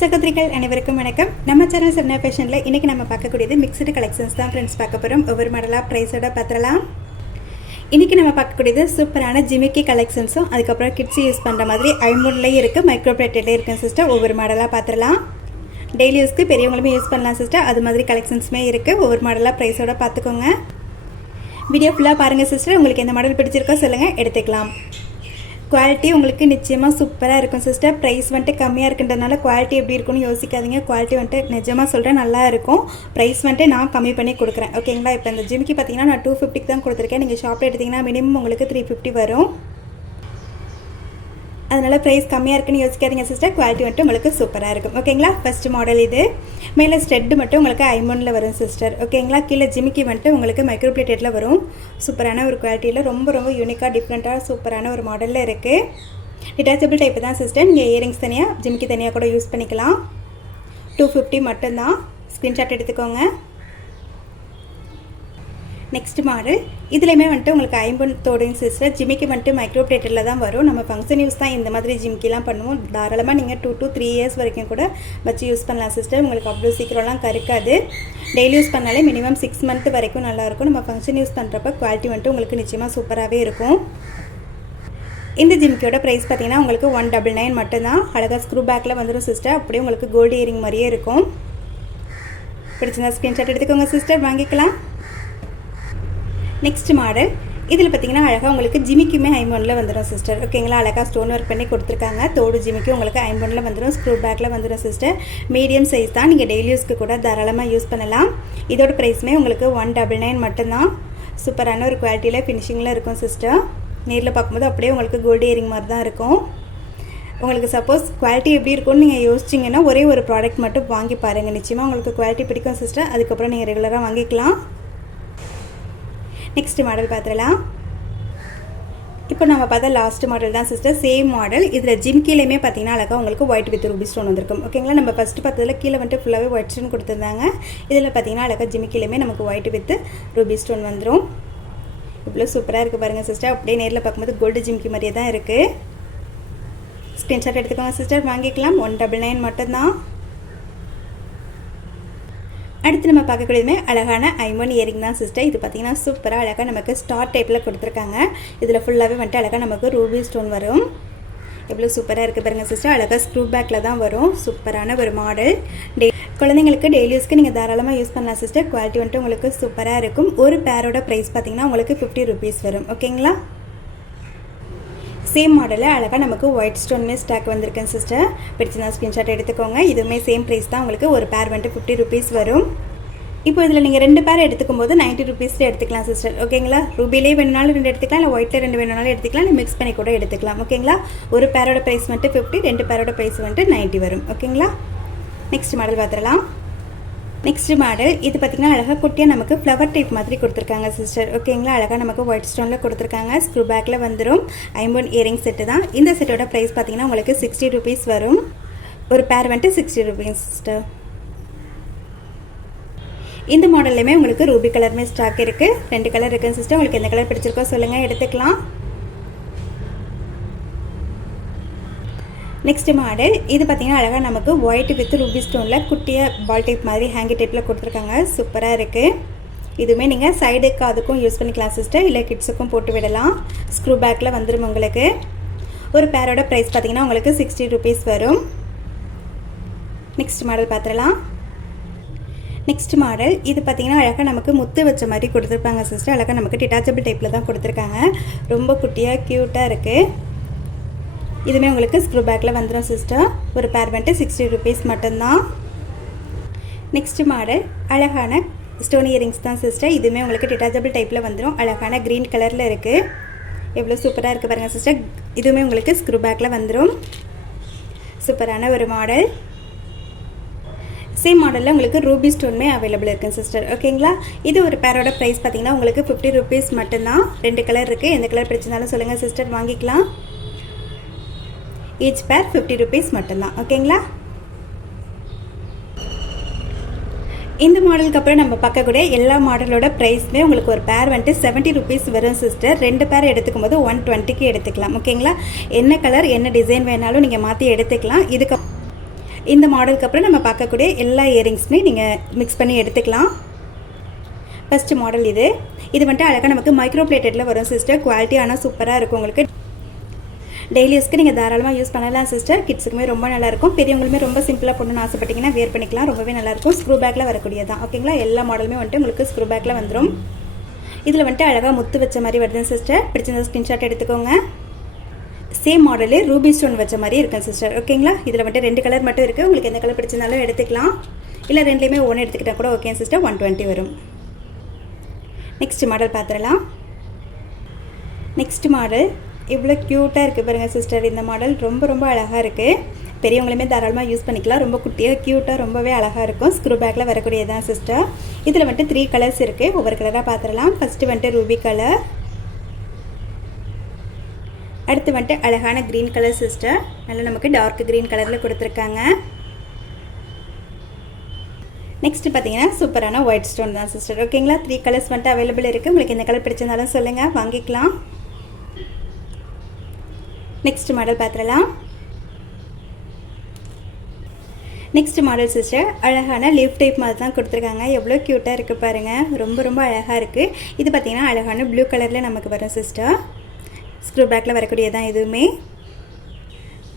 சகோதரிகள் அனைவருக்கும் வணக்கம். நம்ம சேனல் சர்ணா ஃபேஷனில் இன்றைக்கி நம்ம பார்க்கக்கூடியது மிக்சடு கலெக்ஷன்ஸ் தான் ஃப்ரெண்ட்ஸ் பார்க்க போகிறோம். ஒவ்வொரு மாடலாக ப்ரைஸோட பார்த்துடலாம். இன்றைக்கி நம்ம பார்க்கக்கூடியது சூப்பரான ஜிமிக்கி கலெக்ஷன்ஸும் அதுக்கப்புறம் கிட்ஸ் யூஸ் பண்ணுற மாதிரி ஐம்பொன்லேயும் இருக்குது, மைக்ரோ பிளேட்டட்லேயும் இருக்குது சிஸ்டர். ஒவ்வொரு மாடலாக பார்த்துடலாம். டெய்லி யூஸ்க்கு பெரியவங்களுமே யூஸ் பண்ணலாம் சிஸ்டர். அது மாதிரி கலெக்ஷன்ஸுமே இருக்குது. ஒவ்வொரு மாடலாக ப்ரைஸோட பார்த்துக்கோங்க. வீடியோ ஃபுல்லாக பாருங்கள் சிஸ்டர். உங்களுக்கு எந்த மாடல் பிடிச்சிருக்கோ சொல்லுங்கள், எடுத்துக்கலாம். குவாலிட்டி உங்களுக்கு நிச்சயமாக சூப்பராக இருக்கும் சிஸ்டர். ப்ரைஸ் வந்துட்டு கம்மியாக இருக்குன்றதுனால குவாலிட்டி எப்படி இருக்குன்னு யோசிக்காதீங்க. குவாலிட்டி வந்துட்டு நிஜமாக சொல்கிறேன், நல்லா இருக்கும். ப்ரைஸ் வந்துட்டு நான் கம்மி பண்ணி கொடுக்குறேன், ஓகேங்களா. இப்போ இந்த ஜிமிக்கி பார்த்தீங்கன்னா நான் 250 தான் கொடுத்துருக்கேன். நீங்கள் ஷாப்பில் எடுத்திங்கன்னா மினிமம் உங்களுக்கு 350 வரும். அதனால் ப்ரைஸ் கம்மியாக இருக்குன்னு யோசிக்காதீங்க சிஸ்டர். குவாலிட்டி வந்துட்டு உங்களுக்கு சூப்பராக இருக்கும், ஓகேங்களா. ஃபஸ்ட்டு மாடல் இது. மேலே ஸ்டெட்டு மட்டும் உங்களுக்கு ஐம்பொன்னில் வரும் சிஸ்டர், ஓகேங்களா. கீழே ஜிமிக்கி வந்துட்டு உங்களுக்கு மைக்ரோ பிளேட்டடில் வரும். சூப்பரான ஒரு குவாலிட்டியில் ரொம்ப யூனிக்காக டிஃப்ரெண்ட்டாக சூப்பரான ஒரு மாடலில் இருக்குது. டிட்டாச்சபிள் டைப்பு தான் சிஸ்டர். நீங்கள் இயரிங்ஸ் தனியாக ஜிமிக்கி தனியாக கூட யூஸ் பண்ணிக்கலாம். 250 மட்டும்தான். ஸ்க்ரீன்ஷாட் எடுத்துக்கோங்க. Next model. இதுலேயுமே வந்துட்டு உங்களுக்கு ஐம்பொன்தோடையும் சிஸ்டர். ஜிமிக்கி வந்துட்டு மைக்ரோ பிளேட்டடில் தான் வரும். நம்ம ஃபங்க்ஷன் யூஸ் தான் இந்த மாதிரி ஜிமிக்கிலாம் பண்ணுவோம். தாராளமாக நீங்கள் 2 to 3 years வரைக்கும் கூட வச்சு யூஸ் பண்ணலாம் சிஸ்டர். உங்களுக்கு அவ்வளோ சீக்கிரம்லாம் கருக்காது. டெய்லி யூஸ் பண்ணாலே மினிமம் 6 month வரைக்கும் நல்லாயிருக்கும். நம்ம ஃபங்க்ஷன் யூஸ் பண்ணுறப்ப குவாலிட்டி வந்துட்டு உங்களுக்கு நிச்சயமாக சூப்பராகவே இருக்கும். இந்த ஜிமிக்கியோட ப்ரைஸ் பார்த்தீங்கன்னா உங்களுக்கு 199 மட்டும்தான். அழகாக ஸ்க்ரூ பேக்கில் வந்துடும் சிஸ்டர். அப்படியே உங்களுக்கு கோல்டு இயரிங் மாதிரியே இருக்கும். பிடிச்சிருந்தா ஸ்க்ரீன்ஷாட் எடுத்துக்கோங்க சிஸ்டர், வாங்கிக்கலாம். Next model. இதில் பார்த்தீங்கன்னா அழகாக உங்களுக்கு ஜிமிக்குமே ஐம்பொன்னில் வந்துடும் சிஸ்டர், ஓகேங்களா. அழகாக ஸ்டோன் ஒர்க் பண்ணி கொடுத்துருக்காங்க. தோடு ஜிமிக்கி உங்களுக்கு ஐம்பொன்னில் வந்துடும். ஸ்க்ரூ பேக்கில் வந்துடும் சிஸ்டர். மீடியம் சைஸ் தான். நீங்கள் டெய்லி யூஸ்க்கு கூட தாராளமாக யூஸ் பண்ணலாம். இதோட ப்ரைஸுமே உங்களுக்கு 199 மட்டும்தான். சூப்பரான ஒரு குவாலிட்டியில் ஃபினிஷிங்கில் இருக்கும் சிஸ்டர். நேரில் பார்க்கும்போது அப்படியே உங்களுக்கு கோல்டு இயரிங் மாதிரி தான் இருக்கும். உங்களுக்கு சப்போஸ் குவாலிட்டி எப்படி இருக்கும்னு நீங்கள் யோசிச்சிங்கன்னா ஒரே ஒரு ப்ராடக்ட் மட்டும் வாங்கி பாருங்கள். நிச்சயமாக உங்களுக்கு குவாலிட்டி பிடிக்கும் சிஸ்டர். அதுக்கப்புறம் நீங்கள் ரெகுலராக வாங்கிக்கலாம். நெக்ஸ்ட் மாடல் பார்த்துடலாம். இப்போ நம்ம பார்த்தா லாஸ்ட் மாடல் தான் சிஸ்டர். Same model. இதில் ஜிமிக்கிலையுமே பார்த்தீங்கன்னா அழகாக உங்களுக்கு ஒயிட் வித் ரூபி ஸ்டோன் வந்திருக்கும், ஓகேங்களா. நம்ம ஃபஸ்ட்டு பார்த்ததில் கீழே வந்துட்டு ஃபுல்லாகவே ஒயிட் ஸ்டோன் கொடுத்துருந்தாங்க. இதில் பார்த்தீங்கன்னா அழகாக ஜிமிக்கிலையுமே நமக்கு ஒயிட் வித் ரூபி ஸ்டோன் வந்துடும். இவ்வளோ சூப்பராக இருக்குது பாருங்கள் சிஸ்டர். அப்படியே நேரில் பார்க்கும்போது கோல்டு ஜிமிக்கி மாதிரியே தான் இருக்குது. ஸ்க்ரீன்ஷாட் எடுத்துக்கோங்க சிஸ்டர், வாங்கிக்கலாம். 199 மட்டும்தான். அடுத்து நம்ம பார்க்கக்கூடியதுமே அழகான ஐம்பொன் இயரிங் தான் சிஸ்டர். இது பார்த்தீங்கன்னா சூப்பராக அழகாக நமக்கு ஸ்டார் டைப்பில் கொடுத்துருக்காங்க. இதில் ஃபுல்லாகவே வந்துட்டு அழகாக நமக்கு ரூபி ஸ்டோன் வரும். எவ்வளோ சூப்பராக இருக்குது பாருங்கள் சிஸ்டர். அழகாக ஸ்க்ரூ பேக்கில் தான் வரும். சூப்பரான ஒரு மாடல். குழந்தைங்களுக்கு டெய்லி யூஸ்க்கு நீங்கள் தாராளமாக யூஸ் பண்ணலாம் சிஸ்டர். குவாலிட்டி வந்துட்டு உங்களுக்கு சூப்பராக இருக்கும். ஒரு பேரோட ப்ரைஸ் பார்த்தீங்கன்னா உங்களுக்கு 50 rupees வரும், ஓகேங்களா. சேம் மாடலில் அழகாக நமக்கு ஒயிட் ஸ்டோன்மே ஸ்டாக் வந்திருக்கேன் சிஸ்டர். பிடிச்சிருந்தா ஸ்க்ரீன்ஷாட் எடுத்துக்கோங்க. இதுவுமே சேம் ப்ரைஸ் தான். உங்களுக்கு ஒரு பேர் வந்துட்டு 50 rupees வரும். இப்போ இதில் நீங்கள் 2 பேர் எடுத்துக்கும் போது 90 rupees எடுத்துக்கலாம் சிஸ்டர், ஓகேங்களா. ரூபிலே வேணுனாலும் 2 எடுத்துக்கலாம், இல்லை ஒயிட்டில் 2 வேணுனாலும் எடுத்துக்கலாம், இல்லை மிக்ஸ் பண்ணி கூட எடுத்துக்கலாம், ஓகேங்களா. ஒரு பேரோட ப்ரைஸ் வந்துட்டு 50, 2 பேரோட ப்ரைஸ் வந்துட்டு 90 வரும், ஓகேங்களா. நெக்ஸ்ட் மாடல் பார்த்துடலாம். Next model. இது பார்த்திங்கன்னா அழகாக குட்டியாக நமக்கு ஃப்ளவர் டைப் மாதிரி கொடுத்துருக்காங்க சிஸ்டர், ஓகேங்களா. அழகாக நமக்கு ஒயிட் ஸ்டோனில் கொடுத்துருக்காங்க. ஸ்க்ரூ பேக்கில் வந்துடும். ஐம்பொன் இயரிங் செட்டு தான். இந்த செட்டோட ப்ரைஸ் பார்த்திங்கன்னா உங்களுக்கு 60 rupees வரும். ஒரு பேர் வந்துட்டு 60 rupees சிஸ்டர். இந்த மாடல்லையுமே உங்களுக்கு ரூபி கலருமே ஸ்டாக் இருக்குது. 2 கலர் இருக்குது சிஸ்டர். உங்களுக்கு எந்த கலர் பிடிச்சிருக்கோ சொல்லுங்கள், எடுத்துக்கலாம். Next model. இது பார்த்தீங்கன்னா அழகாக நமக்கு ஒயிட் வித் ரூபி ஸ்டோனில் குட்டியாக பால் டைப் மாதிரி ஹேங்கி டைப்பில் கொடுத்துருக்காங்க. சூப்பராக இருக்குது. இதுவுமே நீங்கள் சைடுக்கு அதுக்கும் யூஸ் பண்ணிக்கலாம் சிஸ்டர், இல்லை கிட்ஸுக்கும் போட்டு விடலாம். ஸ்க்ரூ பேக்கில் வந்துடும் உங்களுக்கு. ஒரு பேரோட ப்ரைஸ் பார்த்தீங்கன்னா உங்களுக்கு 60 rupees வரும். நெக்ஸ்ட் மாடல் பார்த்துடலாம். Next model. இது பார்த்தீங்கன்னா அழகாக நமக்கு முத்து வச்ச மாதிரி கொடுத்துருப்பாங்க சிஸ்டர். அழகாக நமக்கு டிட்டாச்சபிள் டைப்பில் தான் கொடுத்துருக்காங்க. ரொம்ப குட்டியாக க்யூட்டாக இருக்குது. இதுவுமே உங்களுக்கு ஸ்க்ரூ பேக்கில் வந்துடும் சிஸ்டர். ஒரு பேர் வந்துட்டு 60 rupees மட்டும்தான். Next model. அழகான ஸ்டோன் இயரிங்ஸ் தான் சிஸ்டர். இதுவுமே உங்களுக்கு டிட்டாச்சபிள் டைப்பில் வந்துடும். அழகான க்ரீன் கலரில் இருக்குது. எவ்வளோ சூப்பராக இருக்குது பாருங்கள் சிஸ்டர். இதுவுமே உங்களுக்கு ஸ்க்ரூ பேக்கில் வந்துடும். சூப்பரான ஒரு மாடல். சேம் மாடலில் உங்களுக்கு ரூபி ஸ்டோனுமே அவைலபிள் இருக்குது சிஸ்டர், ஓகேங்களா. இது ஒரு பேரோட ப்ரைஸ் பார்த்தீங்கன்னா உங்களுக்கு 50 rupees மட்டும்தான். 2 கலர் இருக்குது. எந்த கலர் பிடிச்சிருந்தாலும் சொல்லுங்கள் சிஸ்டர், வாங்கிக்கலாம். ஈச் பேர் 50 rupees மட்டும்தான், ஓகேங்களா. இந்த மாடலுக்கு அப்புறம் நம்ம பார்க்கக்கூடிய எல்லா மாடலோட ப்ரைஸுமே உங்களுக்கு ஒரு பேர் வந்துட்டு 70 rupees வரும் சிஸ்டர். 2 பேர் எடுத்துக்கும் போது 120க்கு எடுத்துக்கலாம், ஓகேங்களா. என்ன கலர் என்ன டிசைன் வேணாலும் நீங்கள் மாற்றி எடுத்துக்கலாம். இந்த மாடலுக்கு அப்புறம் நம்ம பார்க்கக்கூடிய எல்லா இயரிங்ஸுமே நீங்கள் மிக்ஸ் பண்ணி எடுத்துக்கலாம். ஃபஸ்ட்டு மாடல் இது வந்துட்டு அழகாக நமக்கு மைக்ரோ பிளேட்டடில் வரும் சிஸ்டர். குவாலிட்டி ஆனால் சூப்பராக இருக்கும். உங்களுக்கு டெய்லி யூஸ்க்கு நீங்கள் தாராளமாக யூஸ் பண்ணலாம் சிஸ்டர். கிட்ஸுக்குமே ரொம்ப நல்லாயிருக்கும். பெரியவங்களுமே ரொம்ப சிம்பிளாக போடணும்னு ஆசைப்பட்டீங்கன்னா வேர் பண்ணிக்கலாம். ரொம்பவே நல்லாயிருக்கும். ஸ்க்ரூ பேக்கில் வரக்கூடியதான். ஓகேங்களா, எல்லா மாடலுமே வந்துட்டு உங்களுக்கு ஸ்க்ரூ பேக்கில் வந்துடும். இதில் வந்துட்டு அழகாக முத்து வச்ச மாதிரி வருது சிஸ்டர். பிடிச்சிருந்த ஸ்க்ரீன்ஷாட் எடுத்துக்கோங்க. சேம் மாடலே ரூபி ஸ்டோன் வச்ச மாதிரி இருக்கும் சிஸ்டர். ஓகேங்களா, இதில் வந்துட்டு 2 கலர் மட்டும் இருக்குது. உங்களுக்கு எந்த கலர் பிடிச்சிருந்தாலும் எடுத்துக்கலாம். இல்லை ரெண்டுலேயுமே ஒன்று எடுத்துக்கிட்டால் கூட ஓகே சிஸ்டர். 120 வரும். நெக்ஸ்ட் மாடல் பார்த்துடலாம். நெக்ஸ்ட் மாடல் இவ்வளோ க்யூட்டாக இருக்குது பாருங்கள் சிஸ்டர். இந்த மாடல் ரொம்ப ரொம்ப அழகாக இருக்குது. பெரியவங்களுமே தாராளமாக யூஸ் பண்ணிக்கலாம். ரொம்ப குட்டியாக க்யூட்டாக ரொம்பவே அழகாக இருக்கும். ஸ்க்ரூ பேக்கில் வரக்கூடியதான் சிஸ்டர். இதில் வந்துட்டு 3 கலர்ஸ் இருக்குது. ஒவ்வொரு கலராக பார்த்துடலாம். ஃபஸ்ட்டு வந்துட்டு ரூபி கலர், அடுத்து வந்துட்டு அழகான க்ரீன் கலர் சிஸ்டர். நல்லா நமக்கு டார்க் க்ரீன் கலரில் கொடுத்துருக்காங்க. நெக்ஸ்ட் பார்த்தீங்கன்னா சூப்பரான ஒயிட் ஸ்டோன் தான் சிஸ்டர். ஓகேங்களா, 3 கலர்ஸ் வந்துட்டு அவைலபிள் இருக்குது. உங்களுக்கு எந்த கலர் பிடிச்சிருந்தாலும் சொல்லுங்கள், வாங்கிக்கலாம். நெக்ஸ்ட் மாடல் பார்த்துடலாம். நெக்ஸ்ட் மாடல் சிஸ்டர் அழகான லீஃப் டைப் மாதிரி தான் கொடுத்துருக்காங்க. எவ்வளோ க்யூட்டாக இருக்குது பாருங்கள். ரொம்ப ரொம்ப அழகாக இருக்குது. இது பார்த்திங்கன்னா அழகான ப்ளூ கலரில் நமக்கு வரும் சிஸ்டர். ஸ்க்ரூ பேக்கில் வரக்கூடியதான் இதுவுமே.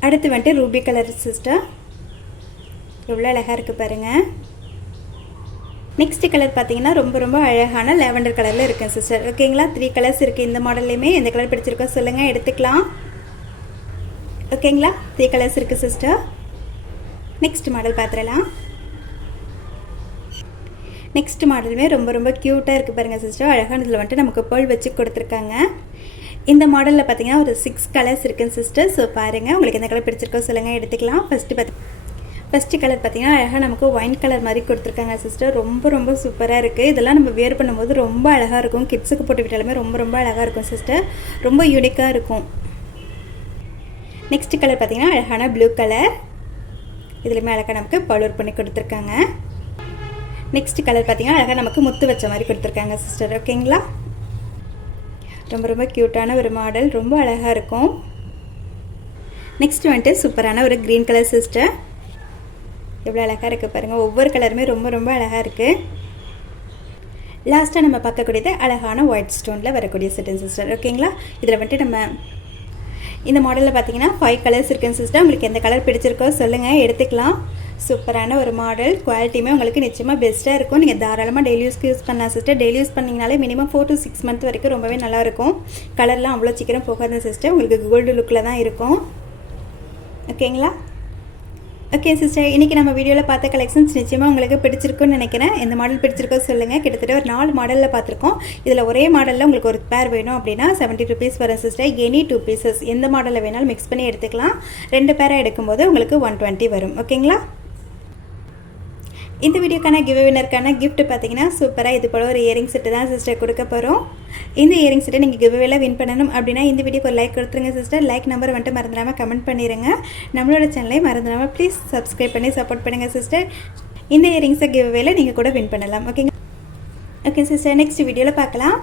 அடுத்து வந்துட்டு ரூபி கலர் சிஸ்டர். எவ்வளோ அழகாக இருக்குது பாருங்கள். நெக்ஸ்ட் கலர் பார்த்தீங்கன்னா ரொம்ப ரொம்ப அழகான லாவெண்டர் கலரில் இருக்குது சிஸ்டர். ஓகேங்களா, 3 கலர்ஸ் இருக்குது. இந்த மாடல்லையுமே எந்த கலர் பிடிச்சிருக்கோ சொல்லுங்கள், எடுத்துக்கலாம். ஓகேங்களா, 3 கலர்ஸ் இருக்குது சிஸ்டர். நெக்ஸ்ட் மாடல் பார்த்துடலாம். நெக்ஸ்ட் மாடலுமே ரொம்ப ரொம்ப க்யூட்டாக இருக்குது பாருங்கள் சிஸ்டர். அழகான இதில் வந்துட்டு நமக்கு பேர்ல் வச்சு கொடுத்துருக்காங்க. இந்த மாடலில் பார்த்தீங்கன்னா ஒரு 6 கலர்ஸ் இருக்குங்க சிஸ்டர். ஸோ பாருங்கள், உங்களுக்கு எந்த கலர் பிடிச்சிருக்கோ சொல்லுங்கள், எடுத்துக்கலாம். ஃபஸ்ட்டு கலர் பார்த்தீங்கன்னா அழகாக நமக்கு ஒயின் கலர் மாதிரி கொடுத்துருக்காங்க சிஸ்டர். ரொம்ப ரொம்ப சூப்பராக இருக்குது. இதெல்லாம் நம்ம வேர் பண்ணும்போது ரொம்ப அழகாக இருக்கும். கிட்ஸுக்கு போட்டு விட்டாலுமே ரொம்ப ரொம்ப அழகாக இருக்கும் சிஸ்டர். ரொம்ப யூனிக்காக இருக்கும். நெக்ஸ்ட் கலர் பார்த்தீங்கன்னா அழகான ப்ளூ கலர். இதுலேயுமே அழகாக நமக்கு பவுடர் பண்ணி கொடுத்துருக்காங்க. நெக்ஸ்ட் கலர் பார்த்தீங்கன்னா அழகாக நமக்கு முத்து வச்ச மாதிரி கொடுத்துருக்காங்க சிஸ்டர். ஓகேங்களா, ரொம்ப ரொம்ப க்யூட்டான ஒரு மாடல். ரொம்ப அழகாக இருக்கும். நெக்ஸ்ட் வந்துட்டு சூப்பரான ஒரு க்ரீன் கலர் சிஸ்டர். எவ்வளோ அழகாக இருக்குது பாருங்கள். ஒவ்வொரு கலருமே ரொம்ப ரொம்ப அழகாக இருக்குது. லாஸ்ட்டாக நம்ம பார்க்கக்கூடியது அழகான ஒயிட் ஸ்டோனில் வரக்கூடிய செட்டன் சிஸ்டர். ஓகேங்களா, இதில் வந்துட்டு நம்ம இந்த மாடலில் பார்த்தீங்கன்னா 5 கலர்ஸ் இருக்குங்க சிஸ்டர். உங்களுக்கு எந்த கலர் பிடிச்சிருக்கோ சொல்லுங்கள், எடுத்துக்கலாம். சூப்பரான ஒரு மாடல். குவாலிட்டியுமே உங்களுக்கு நிச்சயமாக பெஸ்ட்டாக இருக்கும். நீங்கள் தாராளமாக டெய்லி யூஸ் பண்ணலாம் சிஸ்டர். டெய்லி யூஸ் பண்ணிங்கனாலே மினிமம் 4 to 6 மந்த் வரைக்கும் ரொம்பவே நல்லாயிருக்கும். கலர்லாம் அவ்வளோ சீக்கிரம் போகாது சிஸ்டர். உங்களுக்கு கோல்டு லுக்கில் தான் இருக்கும். ஓகேங்களா, ஓகே சிஸ்டர், இன்றைக்கி நம்ம வீடியோவில் பார்த்த கலெக்ஷன்ஸ் நிச்சயமாக உங்களுக்கு பிடிச்சிருக்குன்னு நினைக்கிறேன். எந்த மாடல் பிடிச்சிருக்கோ சொல்லுங்கள். கிட்டத்தட்ட ஒரு 4 மாடலில் பார்த்துருக்கோம். இதில் ஒரே மாடலில் உங்களுக்கு ஒரு பேர் வேணும் அப்படின்னா 70 rupees வரும் சிஸ்டர். எனி 2 pieces எந்த மாடலில் வேணாலும் மிக்ஸ் பண்ணி எடுத்துக்கலாம். 2 பேராக எடுக்கும்போது உங்களுக்கு 120 வரும். ஓகேங்களா, இந்த வீடியோக்கான கிவ்அவேனருக்கான கிஃப்ட் பார்த்தீங்கன்னா சூப்பராக இது போல் ஒரு இயரிங் செட்டு தான் சிஸ்டர் கொடுக்க போகிறோம். இந்த இயரிங் செட்டை நீங்கள் கிவ்அவேல வின் பண்ணணும் அப்படின்னா இந்த வீடியோக்கு ஒரு லைக் கொடுத்துருங்க சிஸ்டர். லைக் நம்பர் வந்துட்டு மறந்துடாமல் கமெண்ட் பண்ணிடுங்க. நம்மளோட சேனலை மறந்துடாமல் ப்ளீஸ் சப்ஸ்கிரைப் பண்ணி சப்போர்ட் பண்ணுங்கள் சிஸ்டர். இந்த இயரிங்ஸை கிவ்அவேல நீங்கள் கூட வின் பண்ணலாம். ஓகேங்க, ஓகே சிஸ்டர், நெக்ஸ்ட் வீடியோவில் பார்க்கலாம்.